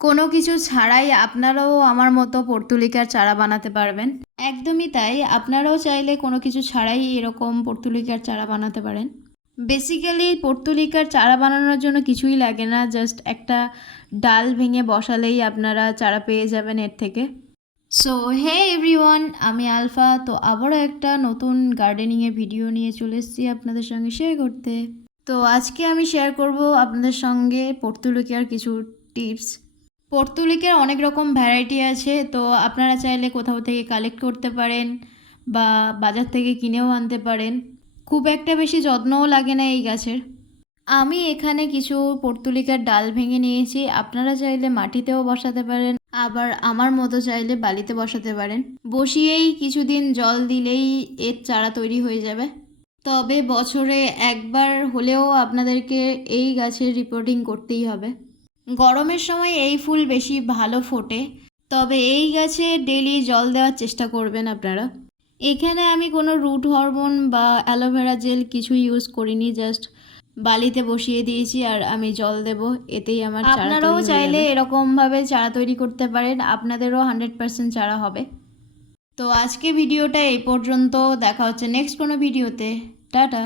কোনো কিছু ছাড়াই আপনারাও আমার মতো পর্তুলিকার চারা বানাতে পারবেন। একদমই তাই, আপনারাও চাইলে কোনো কিছু ছাড়াই এরকম পর্তুলিকার চারা বানাতে পারেন। বেসিক্যালি পর্তুলিকার চারা বানানোর জন্য কিছুই লাগে না, জাস্ট একটা ডাল ভেঙে বসালেই আপনারা চারা পেয়ে যাবেন এর থেকে। সো হে এভরিওয়ান, আমি আলফা। তো আবারও একটা নতুন গার্ডেনিংয়ের ভিডিও নিয়ে চলে এসেছি আপনাদের সঙ্গে শেয়ার করতে। তো আজকে আমি শেয়ার করব আপনাদের সঙ্গে পর্তুলিকার কিছু টিপস। পর্তুলিকার অনেক রকম ভ্যারাইটি আছে, তো আপনারা চাইলে কোথাও থেকে কালেক্ট করতে পারেন বা বাজার থেকে কিনেও আনতে পারেন। খুব একটা বেশি যত্নও লাগে না এই গাছের। আমি এখানে কিছু পর্তুলিকার ডাল ভেঙে নিয়েছি, আপনারা চাইলে মাটিতেও বসাতে পারেন, আবার আমার মতো চাইলে বালিতে বসাতে পারেন। বসিয়েই কিছুদিন জল দিলেই এর চারা তৈরি হয়ে যাবে। তবে বছরে একবার হলেও আপনাদেরকে এই গাছের রিপোর্টিং করতেই হবে। গরমের সময় এই ফুল বেশি ভালো ফোটে, তবে এই গাছে ডেলি জল দেওয়ার চেষ্টা করবেন আপনারা। এখানে আমি কোনো রুট হরমোন বা অ্যালোভেরা জেল কিছু ইউজ করিনি, জাস্ট বালিতে বসিয়ে দিয়েছি আর আমি জল দেব, এতেই আমার চারা তৈরি হয়ে যাবে। আপনারাও চাইলে এরকমভাবে চারা তৈরি করতে পারেন, আপনাদেরও 100% চারা হবে। তো আজকে ভিডিওটা এই পর্যন্ত, দেখা হচ্ছে নেক্সট কোনো ভিডিওতে। টাটা।